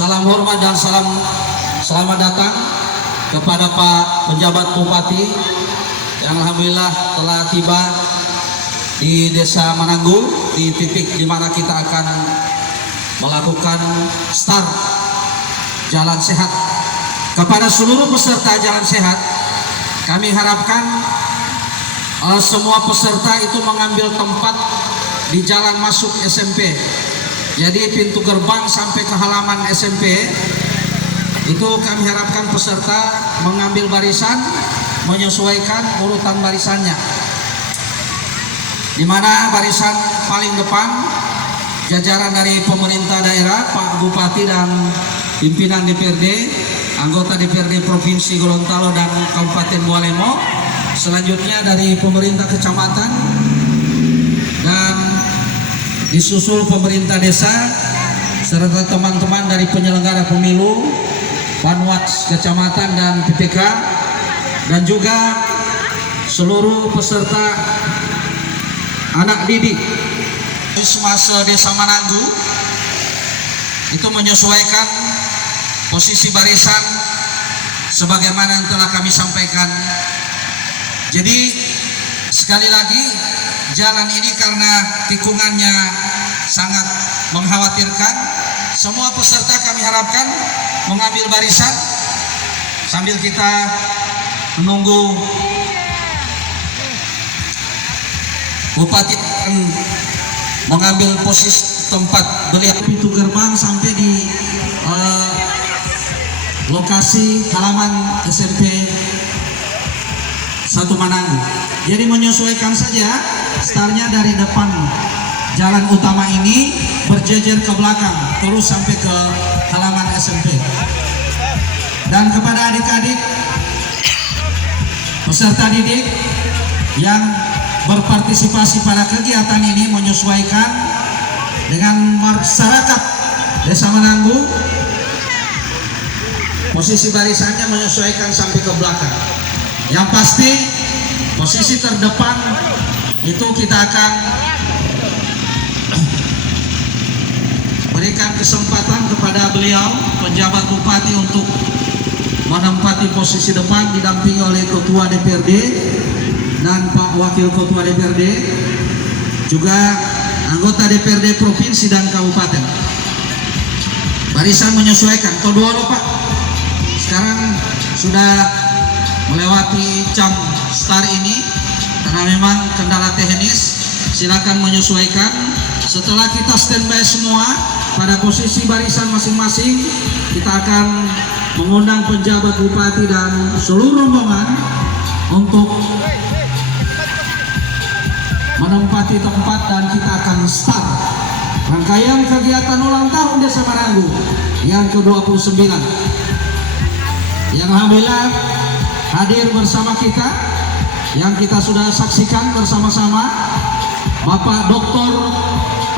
Salam hormat dan selamat datang kepada Pak Penjabat Bupati yang alhamdulillah telah tiba di Desa Mananggu, di titik di mana kita akan melakukan start Jalan Sehat. Kepada seluruh peserta Jalan Sehat, kami harapkan semua peserta itu mengambil tempat di jalan masuk SMP. Jadi pintu gerbang sampai ke halaman SMP itu kami harapkan peserta mengambil barisan, menyesuaikan urutan barisannya. Di mana barisan paling depan jajaran dari pemerintah daerah, Pak Bupati dan pimpinan DPRD, anggota DPRD Provinsi Gorontalo dan Kabupaten Bualemo. Selanjutnya dari pemerintah kecamatan dan disusul pemerintah desa serta teman-teman dari penyelenggara pemilu, Panwats kecamatan dan PPK, dan juga seluruh peserta anak didik Puskesmas Desa Mananggu itu menyesuaikan posisi barisan sebagaimana yang telah kami sampaikan. Jadi sekali lagi, jalan ini karena tikungannya sangat mengkhawatirkan, semua peserta kami harapkan mengambil barisan sambil kita menunggu Bupati mengambil posisi tempat beliau. Pintu gerbang sampai di lokasi halaman SMP 1 Mananggu. Jadi menyesuaikan saja, startnya dari depan jalan utama ini berjejer ke belakang terus sampai ke halaman SMP. Dan kepada adik-adik peserta didik yang berpartisipasi pada kegiatan ini, menyesuaikan dengan masyarakat Desa Mananggu, posisi barisannya menyesuaikan sampai ke belakang. Yang pasti posisi terdepan itu kita akan berikan kesempatan kepada beliau penjabat bupati untuk menempati posisi depan didampingi oleh ketua DPRD dan Pak Wakil Ketua DPRD, juga anggota DPRD provinsi dan kabupaten. Barisan menyesuaikan. Kedua loh Pak, sekarang sudah melewati jam start ini karena memang kendala teknis. Silakan menyesuaikan. Setelah kita standby semua pada posisi barisan masing-masing, kita akan mengundang penjabat bupati dan seluruh rombongan untuk menempati tempat dan kita akan start rangkaian kegiatan ulang tahun Desa Mananggu yang ke-29 yang alhamdulillah hadir bersama kita, yang kita sudah saksikan bersama-sama Bapak Dr.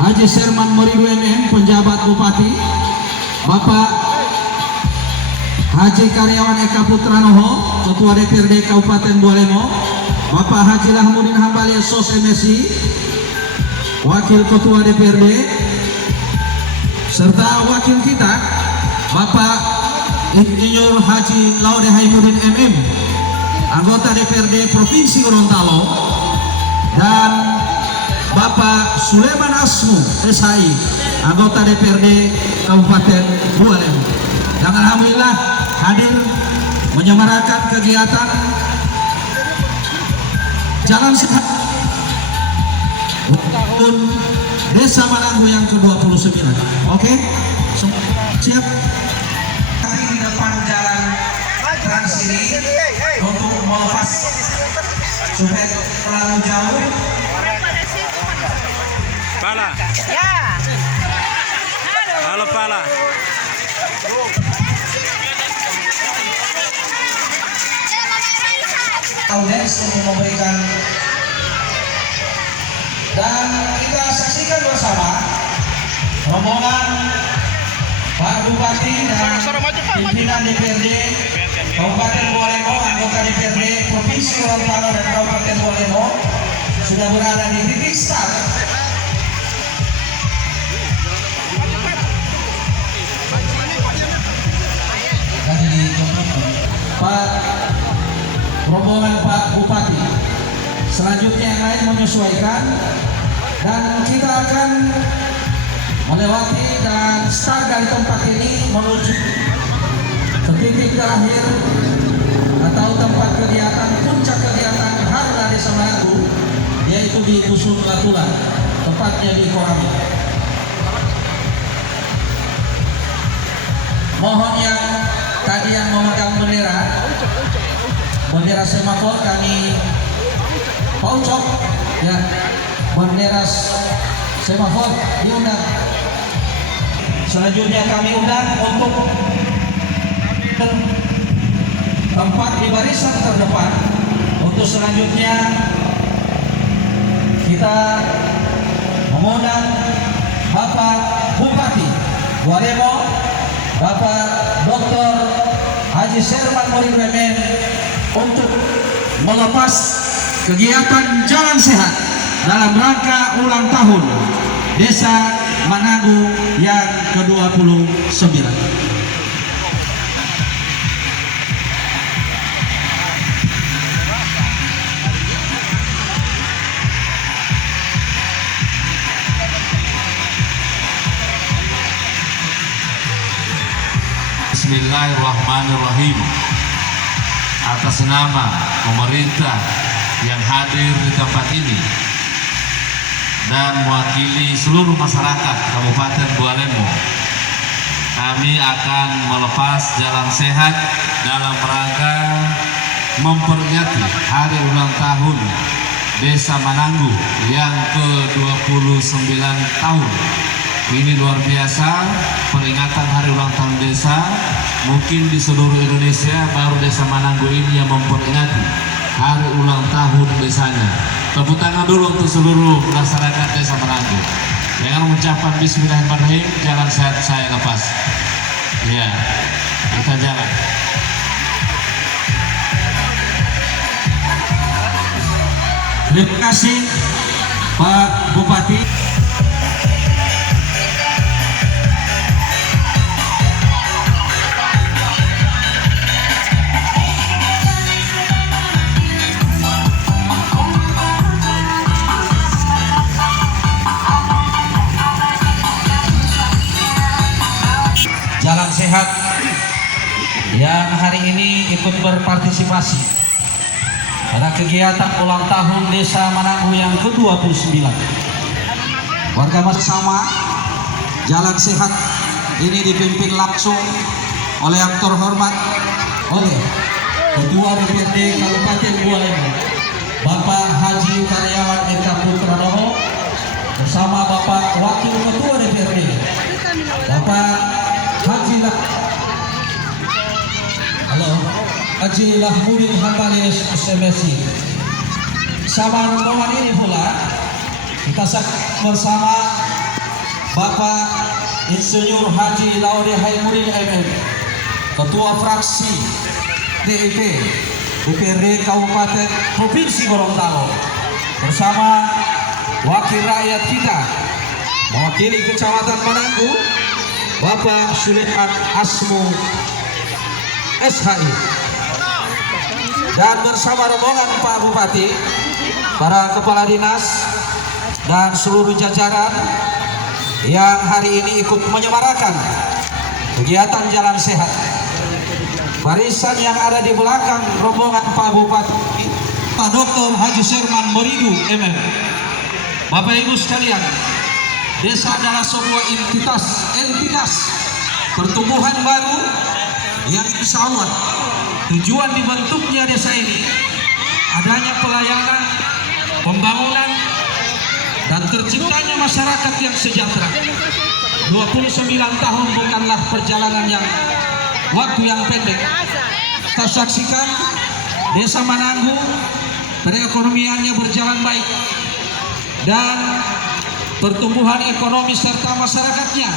Haji Serman Meridu MM, penjabat bupati, Bapak Haji Karyawan Eka Putranoho, Ketua DPRD Kabupaten Bualemo, Bapak Haji Lahmudin Hambali SOS MSI, Wakil Ketua DPRD, serta wakil kita Bapak Insinyur Haji Laude Haimudin MM, anggota DPRD Provinsi Gorontalo, dan Bapak Sulaiman Asmu SHI, anggota DPRD Kabupaten Bualemo. Dan alhamdulillah hadir menyemarakan kegiatan Jalan Sehat tahun Desa Mananggu yang ke-29. Oke? Siap? Di depan jalan trans ini untuk melepas supaya terlalu jauh. Pala. Ya. Halo Pala. Audiens untuk memberikan, dan kita saksikan bersama rombongan Pak Bupati dan pimpinan DPRD Kabupaten Bualemo, anggota DPRD Provinsi Gorontalo dan Kabupaten Bualemo sudah berada di titik start. Bupati. Selanjutnya yang lain menyesuaikan, dan kita akan melewati dan start dari tempat ini menuju ke titik terakhir atau tempat kegiatan puncak kegiatan Harda Desa Mananggu, yaitu di Dusun Latula, tepatnya di Korami. Mohon yang tadi yang memegang bendera semafor kami paucok ya, bendera semafor diundang. Selanjutnya kami undang untuk tempat di barisan terdepan. Untuk selanjutnya kita mengundang Bapak Bupati Guaremo, Bapak Dr. Haji Serman Moridu MM, untuk melepas kegiatan Jalan Sehat dalam rangka ulang tahun Desa Mananggu yang ke-29. Bismillahirrahmanirrahim. Atas nama pemerintah yang hadir di tempat ini dan mewakili seluruh masyarakat Kabupaten Guaremo, kami akan melepas jalan sehat dalam rangka memperingati hari ulang tahun Desa Mananggu yang ke-29 tahun. Ini luar biasa, peringatan hari ulang tahun desa. Mungkin di seluruh Indonesia baru Desa Mananggu ini yang memperingati hari ulang tahun desanya. Tepuk tangan dulu untuk seluruh masyarakat Desa Mananggu. Dengan mengucapkan Bismillahirrahmanirrahim, jalan sehat saya lepas. Ya, kita jalan. Terima kasih Pak Bupati. Jalan sehat yang hari ini ikut berpartisipasi pada kegiatan ulang tahun Desa Mananggu yang ke-29. Warga bersama Jalan Sehat ini dipimpin langsung oleh yang terhormat oleh Ketua DPRD Kabupaten Guaremo, Bapak Haji Karyawan Eka Putranoho, bersama Bapak Wakil Ketua DPRD Bapak Haji Lahmudin Hambalis SMSI. Sama rombongan ini pula kita saksikan bersama Bapak Insinyur Haji Laude Haimudin MM, Ketua Fraksi DIP DPRD Kabupaten Provinsi Gorontalo, bersama wakil rakyat kita mewakili Kecamatan Mananggu, Bapak Suleiman Asmu SHI, dan bersama rombongan Pak Bupati, para kepala dinas dan seluruh jajaran yang hari ini ikut menyemarakan kegiatan Jalan Sehat. Barisan yang ada di belakang rombongan Pak Bupati, Pak Dr. Haji Serman Moridu MM. Bapak Ibu sekalian, desa adalah sebuah entitas pertumbuhan baru yang insya Allah tujuan dibentuknya desa ini adanya pelayanan, pembangunan, dan terciptanya masyarakat yang sejahtera. 29 tahun bukanlah perjalanan yang waktu yang pendek. Kita saksikan Desa Mananggu perekonomiannya berjalan baik dan pertumbuhan ekonomi serta masyarakatnya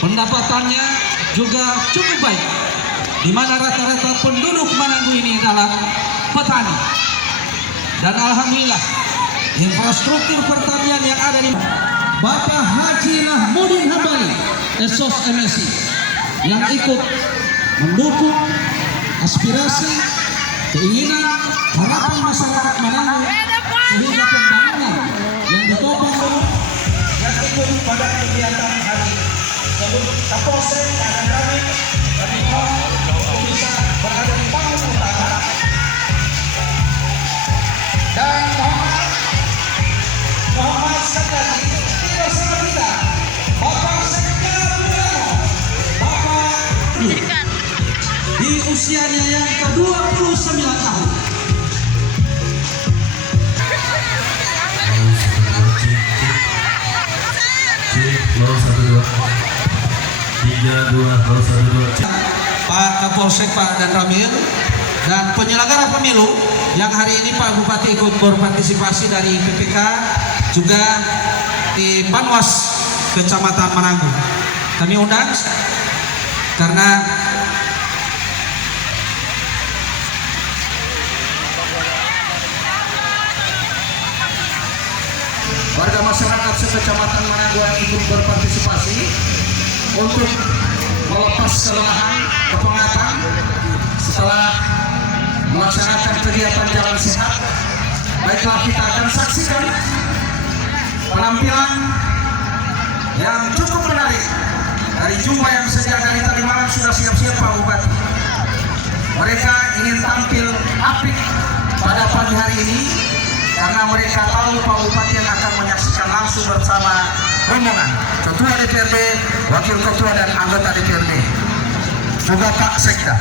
pendapatannya juga cukup baik, di mana rata-rata penduduk Mananggu ini adalah petani. Dan alhamdulillah infrastruktur pertanian yang ada di Bapak Haji Lahmudin Hambali Esos MSI yang ikut mendukung aspirasi, keinginan, harapan masyarakat Manado sehingga pembangunan yang ditopang yang ikut pada kegiatan hari sebelum Kapolsek akan kami mohon bisa berada di panggung utama dan mohon sekali lagi bersama kita Bapak Sekda Mulyono, Bapak di usianya yang ke-29 tahun. Pak Kapolsek Pak Dan Ramil dan penyelenggara pemilu yang hari ini Pak Bupati ikut berpartisipasi dari PPK juga di Panwas Kecamatan Mananggu. Kami undang karena warga masyarakat sekecamatan Mananggu yang ikut berpartisipasi untuk melepas kelelahan, kepengatan setelah melaksanakan kegiatan jalan sehat. Baiklah, kita akan saksikan penampilan yang cukup menarik dari jumlah yang sejak dari tadi malam sudah siap-siap Pak Bupati. Mereka ingin tampil apik pada pagi hari ini karena mereka tahu Pak Bupati yang akan menyaksikan langsung bersama rombongan Ketua DPRD, Wakil Ketua dan anggota DPRD, juga Pak Sekda.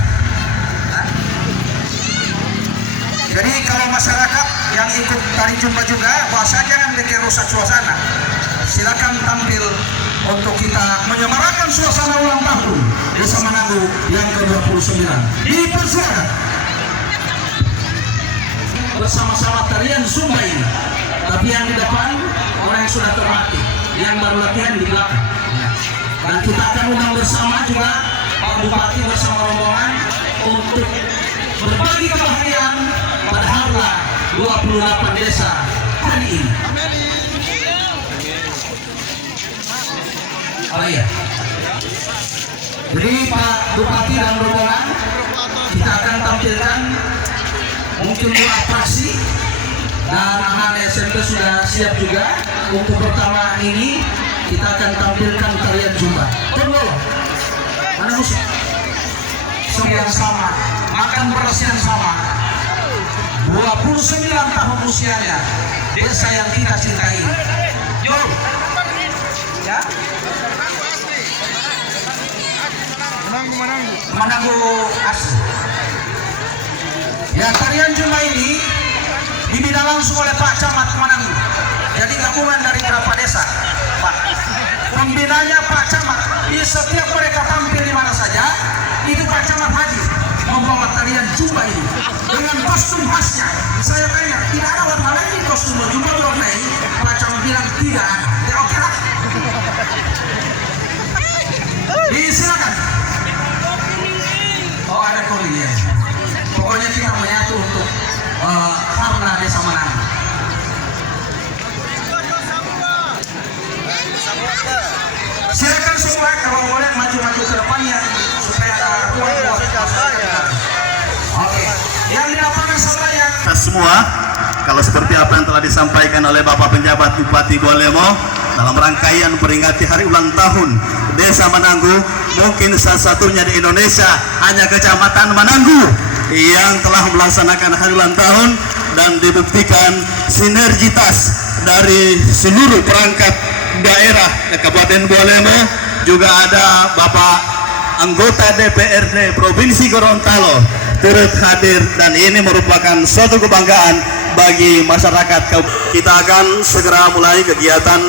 Jadi kalau masyarakat yang ikut tari jumpa juga, bahasa jangan bikin rusak suasana. Silakan tampil untuk kita menyemarakan suasana ulang tahun Desa Mananggu yang ke-29. Dipersilakan bersama-sama tarian Zumba ini. Tapi yang di depan orang yang sudah terlatih, yang baru latihan di belakang. Dan kita akan undang bersama juga Pak Bupati bersama rombongan untuk berbagi kebahagiaan pada harlah 28 desa hari ini. Oh iya. Jadi Pak Bupati dan rombongan kita akan tampilkan mungkin dua atraksi dan anak SMP sudah siap juga. Untuk pertama ini kita akan tampilkan tarian Zumba. Tunggu, mana musik? Yang sama, makan beras yang sama. 29 tahun usianya, desa yang kita cintai. Yo, ya. Mananggu asli. Ya, tarian Zumba ini dibina langsung oleh Pak Camat Mananggu. Jadi gabungan dari berapa desa, Pak? Pembinanya Pak Camat. Di setiap mereka tampil di mana saja, itu Pak Camat hadir membawa tarian Zumba ini dengan kostum khasnya. Saya tanya, tidak ada warna lain kostum Zumba warna ini? Pak Camat bilang tidak ada. Ya oke lah. Silakan. Oh, ada Korea. Pokoknya kita menyatu untuk harna Desa Mananggu. Silakan semua kalau boleh maju-maju ke depannya supaya ada ruang buat Oke. Yang di lapangan saya kita semua, kalau seperti apa yang telah disampaikan oleh Bapak Penjabat Bupati Bualemo dalam rangkaian peringati hari ulang tahun Desa Mananggu, mungkin salah satunya di Indonesia hanya Kecamatan Mananggu yang telah melaksanakan hari ulang tahun, dan dibuktikan sinergitas dari seluruh perangkat daerah Kabupaten Bualemo. Juga ada Bapak anggota DPRD Provinsi Gorontalo turut hadir, dan ini merupakan suatu kebanggaan bagi masyarakat. Kita akan segera mulai kegiatan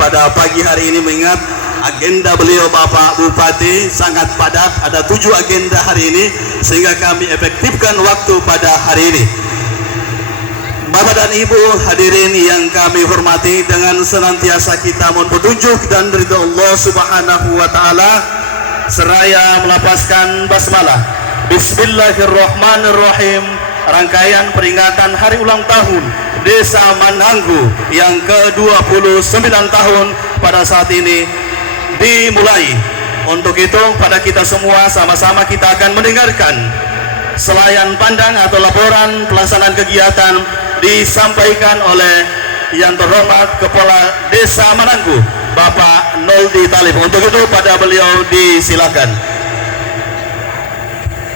pada pagi hari ini, mengingat agenda beliau Bapak Bupati sangat padat, ada 7 agenda hari ini, sehingga kami efektifkan waktu pada hari ini. Bapak dan Ibu hadirin yang kami hormati, dengan senantiasa kita mohon petunjuk dan ridho Allah Subhanahu wa taala, seraya melapaskan basmalah. Bismillahirrahmanirrahim. Rangkaian peringatan hari ulang tahun Desa Mananggu yang ke-29 tahun pada saat ini dimulai. Untuk itu pada kita semua sama-sama kita akan mendengarkan selayan pandang atau laporan pelaksanaan kegiatan disampaikan oleh yang terhormat Kepala Desa Mananggu, Bapak Noldi Talib. Untuk itu pada beliau disilakan.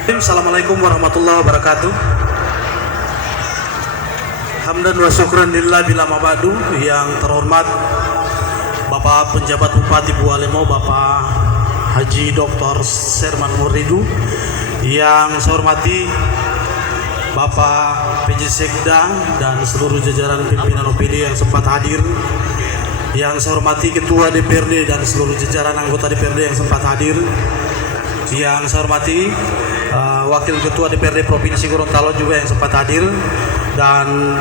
Assalamualaikum warahmatullahi wabarakatuh. Hamdan wa syukran lillah bila mabadu. Yang terhormat Bapak Penjabat Bupati Bualemo, Bapak Haji Dr. Serman Muridu. Yang saya hormati Bapak PJ Sekda dan seluruh jajaran pimpinan OPD yang sempat hadir. Yang saya hormati Ketua DPRD dan seluruh jajaran anggota DPRD yang sempat hadir. Yang saya hormati Wakil Ketua DPRD Provinsi Gorontalo juga yang sempat hadir. Dan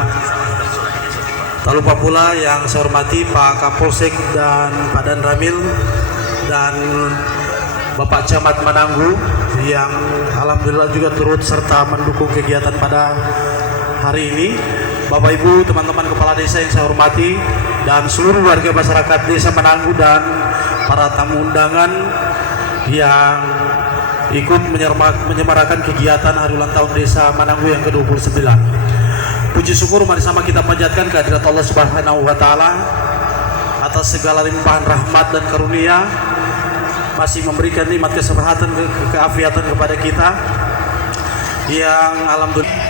tak lupa pula yang saya hormati Pak Kapolsek dan Pak Dan Ramil dan Bapak Camat Mananggu yang alhamdulillah juga turut serta mendukung kegiatan pada hari ini. Bapak Ibu, teman-teman kepala desa yang saya hormati dan seluruh warga masyarakat Desa Mananggu dan para tamu undangan yang ikut menyemarakan kegiatan hari ulang tahun Desa Mananggu yang ke-29. Puji syukur mari sama kita panjatkan kehadirat Allah Subhanahu wa taala atas segala limpahan rahmat dan karunia, masih memberikan nikmat kesehatan, keafiatan kepada kita yang alhamdulillah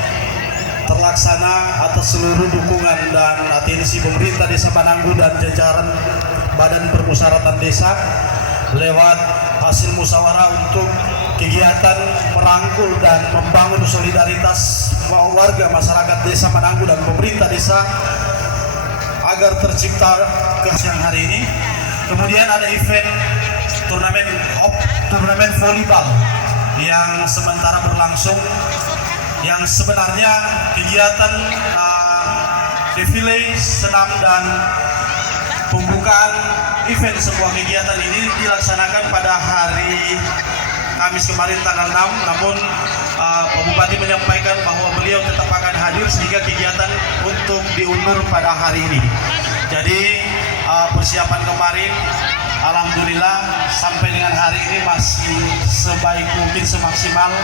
terlaksana atas seluruh dukungan dan atensi pemerintah Desa Mananggu dan jajaran Badan Permusyawaratan Desa lewat hasil musyawarah untuk kegiatan merangkul dan membangun solidaritas warga masyarakat Desa Mananggu dan pemerintah desa agar tercipta siang hari ini. Kemudian ada event turnamen volleyball yang sementara berlangsung, yang sebenarnya kegiatan defile senam dan pembukaan event sebuah kegiatan ini dilaksanakan pada hari Kamis kemarin tanggal 6, namun Pak Bupati menyampaikan bahwa beliau tetap akan hadir sehingga kegiatan untuk diundur pada hari ini. Jadi persiapan kemarin alhamdulillah sampai dengan hari ini masih sebaik mungkin, semaksimal,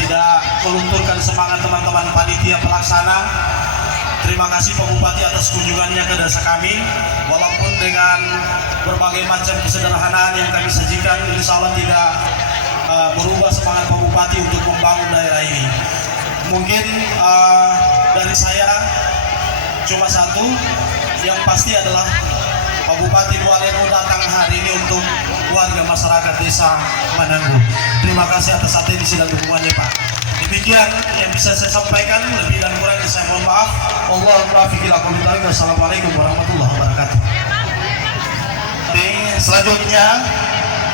tidak melunturkan semangat teman-teman panitia pelaksana. Terima kasih Pak Bupati atas kunjungannya ke desa kami. Walaupun dengan berbagai macam kesederhanaan yang kami sajikan, insya Allah tidak berubah semangat Pak Bupati untuk membangun daerah ini. Mungkin dari saya cuma satu, yang pasti adalah Pak Bupati Bualemo datang hari ini untuk warga masyarakat Desa Mananggu. Terima kasih atas atensi dan dukungannya Pak. Demikian yang bisa saya sampaikan, lebih dan kurang saya mohon maaf. Wassalamualaikum warahmatullahi wabarakatuh. Selanjutnya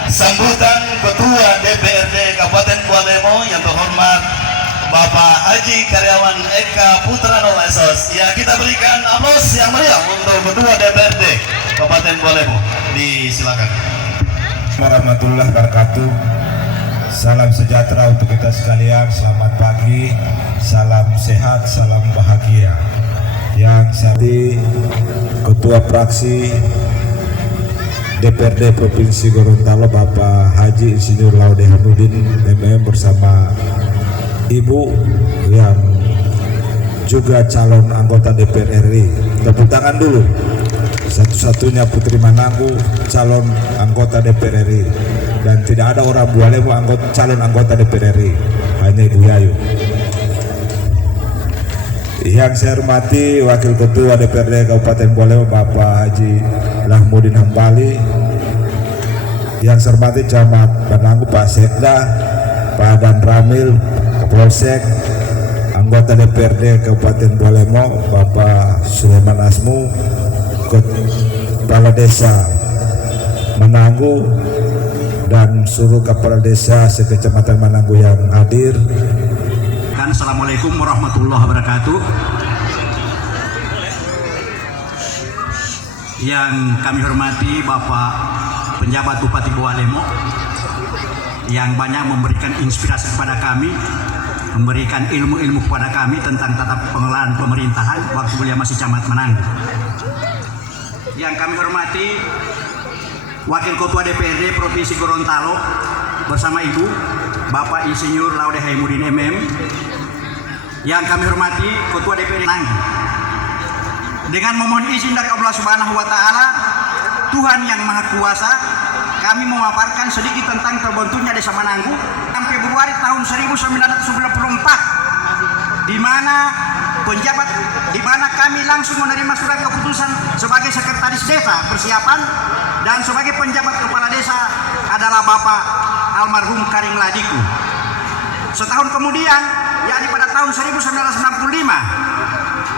sambutan Ketua DPRD Kabupaten Bualemo yang terhormat Bapak Haji Karyawan Eka Putra Nolasos. Ya, kita berikan aplaus yang meriah untuk Ketua DPRD Kabupaten Bualemo. Disilakan. Warahmatullahi wabarakatuh. Salam sejahtera untuk kita sekalian. Selamat pagi, salam sehat, salam bahagia. Yang saya Ketua Fraksi DPRD Provinsi Gorontalo Bapak Haji Insinyur Laude Hamudin MM bersama Ibu yang juga calon anggota DPR RI. Tepuk tangan dulu. Satu-satunya Putri Mananggu calon anggota DPR RI, dan tidak ada orang Bualemo calon anggota DPR RI, hanya Ibu Yayu. Yang saya hormati Wakil Ketua DPRD Kabupaten Bualemo Bapak Haji Lahmudin Hambali. Yang saya hormati Camat Mananggu Pak Sekda, Pak Dan Ramil, Kapolsek, anggota DPRD Kabupaten Bualemo Bapak Sulaiman Asmu, Kepala Desa Mananggu, dan seluruh kepala desa sekecamatan Mananggu yang hadir. Assalamualaikum warahmatullahi wabarakatuh. Yang kami hormati Bapak Penjabat Bupati Bualemo yang banyak memberikan inspirasi kepada kami, memberikan ilmu-ilmu kepada kami tentang tata pengelolaan pemerintahan waktu beliau masih Camat Mananggu. Yang kami hormati Wakil Ketua DPRD Provinsi Gorontalo bersama Ibu Bapak Insinyur Laude Haimudin MM, yang kami hormati Ketua DPD Nanggi. Dengan memohon izin dari Allah Subhanahu wa Ta'ala, Tuhan yang Maha Kuasa, kami memaparkan sedikit tentang terbentuknya Desa Mananggu sampai Februari tahun 1994, di mana kami langsung menerima surat keputusan sebagai sekretaris desa persiapan, dan sebagai penjabat kepala desa adalah Bapak almarhum Karing Ladiku. Setahun kemudian, yakni pada tahun 1995,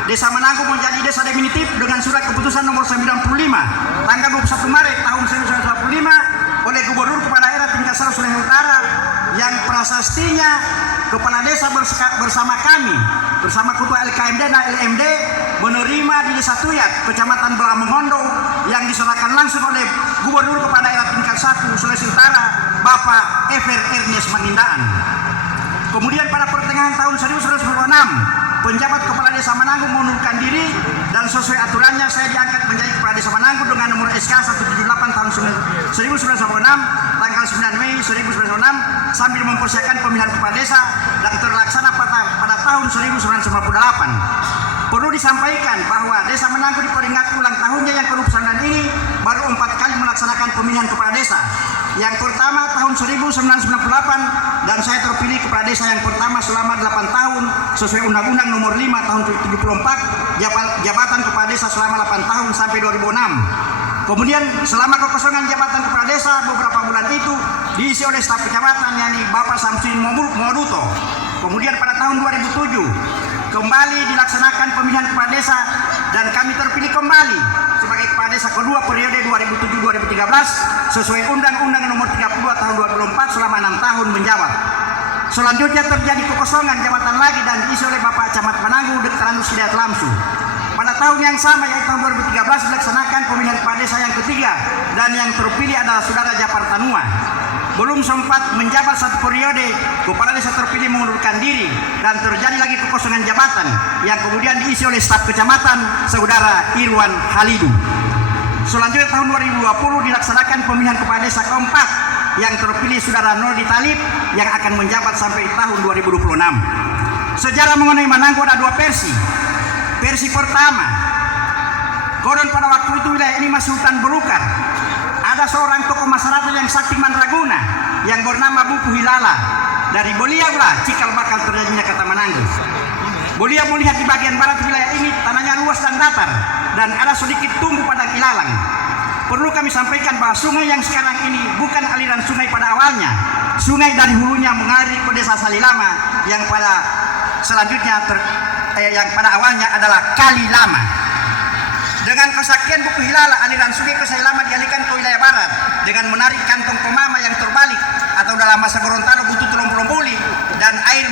Desa Mananggu menjadi desa definitif dengan surat keputusan nomor 95 tanggal 21 Maret tahun 1995 oleh Gubernur Kepala Daerah tingkat 1 Sulawesi Utara, yang prasastinya kepala desa bersama kami, bersama Ketua LKMD dan LMD, menerima di Desa Tuyat, Kecamatan Belamongondo, yang diserahkan langsung oleh Gubernur Kepala Daerah tingkat 1 Sulawesi Utara, Bapak Ever Ernest Mangindaan. Kemudian pada pertengahan tahun 1996, penjabat kepala desa Mananggu mengundurkan diri, dan sesuai aturannya saya diangkat menjadi kepala desa Mananggu dengan nomor SK 178 tahun 1996 tanggal 9 Mei 1996, sambil mempersiapkan pemilihan kepala desa dan terlaksana pada tahun 1998. Perlu disampaikan bahwa Desa Mananggu diperingati ulang tahunnya yang ke-29 ini baru 4 kali melaksanakan pemilihan kepala desa. Yang pertama tahun 1998, dan saya terpilih kepala desa yang pertama selama 8 tahun sesuai Undang-Undang nomor 5 tahun 74, jabatan kepala desa selama 8 tahun sampai 2006. Kemudian selama kekosongan jabatan kepala desa beberapa bulan itu diisi oleh staf kecamatan, yakni Bapak Samsudin Moduto. Kemudian pada tahun 2007 kembali dilaksanakan pemilihan kepala desa, dan kami terpilih kembali sebagai kepala desa kedua periode 2007-2013 sesuai Undang-Undang nomor 32 tahun 2004 selama 6 tahun menjabat. Selanjutnya terjadi kekosongan jabatan lagi dan diisi oleh Bapak Camat Mananggu Dr. Anus Hidayat Lamsu. Pada tahun yang sama, yaitu tahun 2013, dilaksanakan pemilihan kepala desa yang ketiga, dan yang terpilih adalah Saudara Japar Tanua. Belum sempat menjabat 1 periode, kepala desa terpilih mengundurkan diri, dan terjadi lagi kekosongan jabatan yang kemudian diisi oleh staf kecamatan Saudara Irwan Halidu. Selanjutnya tahun 2020 dilaksanakan pemilihan kepala desa keempat, yang terpilih Saudara Nurdi Talib yang akan menjabat sampai tahun 2026. Sejarah mengenai Mananggu ada 2 versi. Versi pertama, konon pada waktu itu wilayah ini masih hutan belukar. Ada seorang tokoh masyarakat yang sakti mandraguna yang bernama Buku Hilala. Dari beliaulah cikal bakal terjadinya kata Mananggu. Beliau melihat di bagian barat wilayah ini tanahnya luas dan datar, dan ada sedikit tumbuh padang ilalang. Perlu kami sampaikan bahwa sungai yang sekarang ini bukan aliran sungai pada awalnya. Sungai dari hulunya mengalir ke desa Salilama, yang pada selanjutnya yang pada awalnya adalah Kali Lama. Dengan kesaktian Buku Hilala, aliran sungai ke Salilama dialihkan ke wilayah barat dengan menarik kantong pemama yang terbalik, atau dalam masa Gorontalo butuh tulung-puli, dan air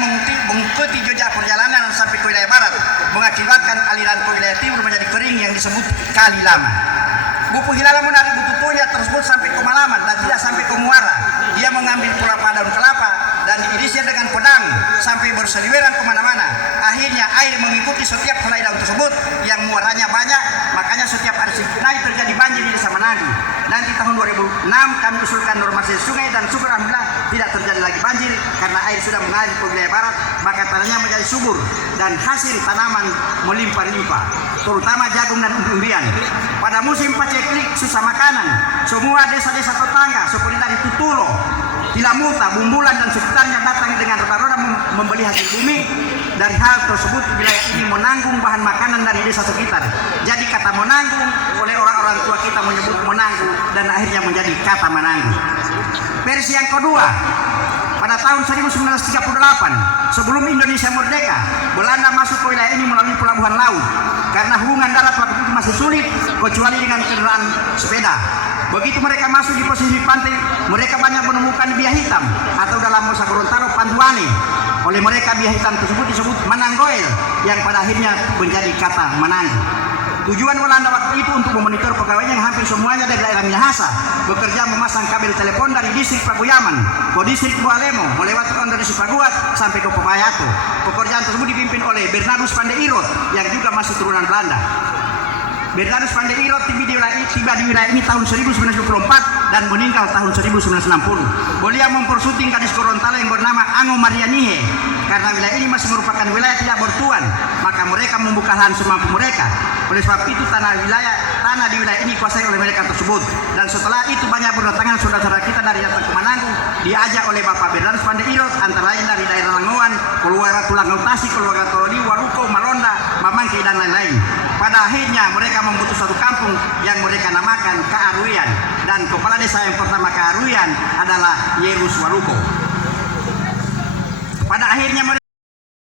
mengikuti jejak perjalanan sampai ke wilayah barat, mengakibatkan aliran ke wilayah timur menjadi kering yang disebut Kali Lama. Buku Hilala menarik bututulnya tersebut sampai ke Malaman dan tidak sampai ke Muara. Dia mengambil kelapa daun kelapa dan diirisnya dengan pedang sampai berseliweran kemana-mana. Akhirnya air mengikuti setiap helai daun tersebut yang muaranya banyak, makanya setiap hari naik terjadi banjir di Desa Mananggu. Nanti tahun 2006 kami usulkan normalisasi sungai, dan syukur alhamdulillah tidak terjadi lagi banjir karena air sudah mengalir ke wilayah barat, maka tanahnya menjadi subur dan hasil tanaman melimpah-limpah, terutama jagung dan umbi-umbian. Pada musim paceklik susah makanan, semua desa-desa tetangga seperti dari Tutulo, Tilamuta, Bumbulan dan sekitarnya datang dengan roda-roda membeli hasil bumi. Dari hal tersebut wilayah ini menanggung bahan makanan dari desa sekitar. Jadi kata menanggung oleh orang-orang tua kita menyebut menanggung, dan akhirnya menjadi kata Mananggu. Versi yang kedua, pada tahun 1938 sebelum Indonesia merdeka, Belanda masuk ke wilayah ini melalui pelabuhan laut. Karena hubungan darat waktu itu masih sulit kecuali dengan kendaraan sepeda. Begitu mereka masuk di posisi pantai, mereka banyak menemukan bia hitam, atau dalam bahasa Gorontalo panduane. Oleh mereka bia hitam tersebut disebut Mananggoel, yang pada akhirnya menjadi kata Mananggu. Tujuan Belanda waktu itu untuk memonitor pegawainya yang hampir semuanya dari daerah Minahasa, bekerja memasang kabel telepon dari distrik Paguyaman ke distrik Bualemo, melewati dari distrik Paguat sampai ke Papayato. Pekerjaan tersebut dipimpin oleh Bernardus Pandeirot yang juga masih turunan Belanda. Bernardus Pandeirot tiba di wilayah ini tahun 1924 dan meninggal tahun 1960. Beliau mempersunting gadis Gorontalo yang bernama Ango Marianihe. Karena wilayah ini masih merupakan wilayah tidak bertuan, maka mereka membuka lahan semampu mereka. Oleh sebab itu tanah di wilayah ini dikuasai oleh mereka tersebut. Dan setelah itu banyak berdatangan saudara-saudara kita dari datang ke Mananggu, diajak oleh Bapak Berdan Pandeirot, antara lain dari daerah Langowan, keluarga Tulang Utasi, keluarga Torodi, Waruko, Malonda, Mamangke dan lain-lain. Pada akhirnya mereka membutuh satu kampung yang mereka namakan Kearuyan, dan kepala desa yang pertama Kearuyan adalah Yerus Waruko. Pada akhirnya mereka